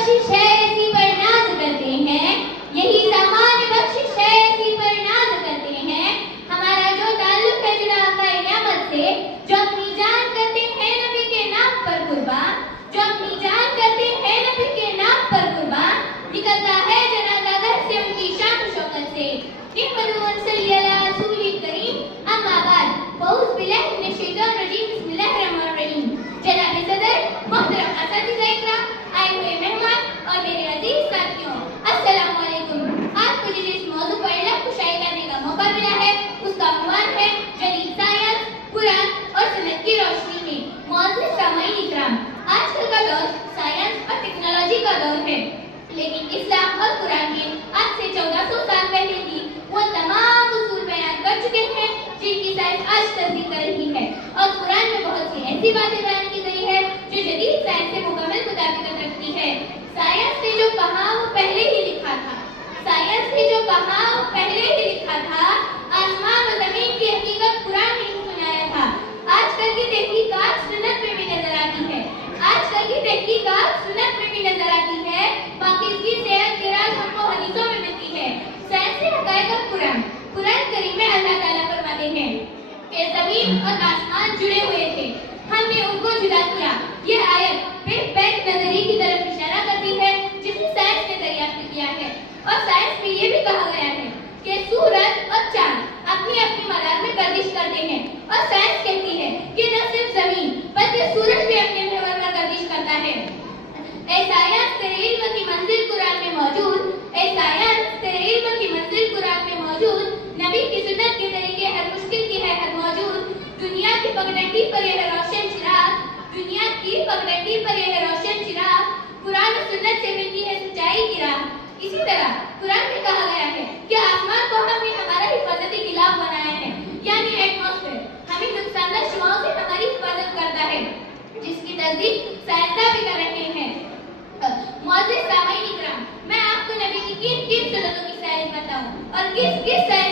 बख्शिश है इसी पर नाज करते हैं, यही सामान्य बख्शिश है इसी पर नाज करते हैं। हमारा जो ताल्लुक है जुदा आका नियामत से, जो अपनी जान करते हैं नबी के नाम पर कुर्बान, जो अपनी जान करते हैं नबी के नाम पर कुर्बान, निकलता है जनाजा घर से उनकी शान शौकत से। जनाब सदर, मोहतरम असातिज़ा इकराम, आए हुए मेहमान और मेरे अजीज साथियों, अस्सलाम वालेकुम। आज मुझे जिस मौजू पर लफ्ज़ शायरी करने का मौका मिला है उसका उन्वान है जदीद साइंस, कुरान और सुन्नत की रोशनी में। मोअज़्ज़िज़ सामईन इकराम, आजकल का दौर साइंस और टेक्नोलॉजी का दौर है, लेकिन इस्लाम और कुरान ने आज से 1400 साल पहले ही वो तमाम उसूल बयान कर चुके हैं जिनकी साइंस आज तस्दीक कर रही है। और कुरान में बहुत सी ऐसी बातें बयान की गई है जो जदीद साइंस से मुकम्मल मुताबिकत रखती है। साइंस ने जो कहा वो पहले ही लिखा था, साइंस ने जो कहा वो पहले ही लिखा था। आसमान और जमीन की हकीकत कुरान ने ही सुनाया था। आजकल की तहकीकात सुन्नत में भी नजर आती है, आजकल की तहकीकात सुन्नत में भी नजर आती है। पाकिस्तानी सेहत के राज हमको हदीसों में मिलती है। साइंस से हकायक और कुरान, कुरान करीम में अल्लाह ताला फरमाते हैं कि जमीन और आसमान जुड़े हुए थे, हमने उनको जुदा किया। यह आयत बिग बैंग नजरिए की तरफ इशारा करती है जिसे साइंस ने दरियाफ्त किया है। और साइंस में ये भी कहा गया है कि सूरज और चांद अपनी अपनी मदार में गर्दिश करते हैं। और साइंस कहती है कि न सिर्फ जमीन बल्कि सूरज भी अपने महवर में गर्दिश करता है। ऐ साइंस तेरे इल्म की मंजिल कुरान में मौजूद, ऐ साइंस तेरे इल्म की मंजिल कुरान में मौजूद, नबी की सुन्नत के तरीके हर मुश्किल की है हर मौजूद। दुनिया की पगडंडी पर यह रोशन चिराग, दुनिया की पगडंडी पर यह रोशन चिराग, कुरान और सुन्नत से मिलती है सच्चाई की राह। इसी तरह कुरान में कहा गया है कि आसमान को हमने हमारा हिफाजती गिलाफ बनाया है, यानी एटमॉस्फेयर हमें नुकसानदेह शुआओं से हमारी हिफाजत करता है, जिसकी तस्दीक साइंसदान भी कर रहे हैं। मुअज़्ज़िज़ सामईन इकराम, मैं आपको नबी की किन किन सुन्नतों की साइंस बताऊं और किस किस साइंस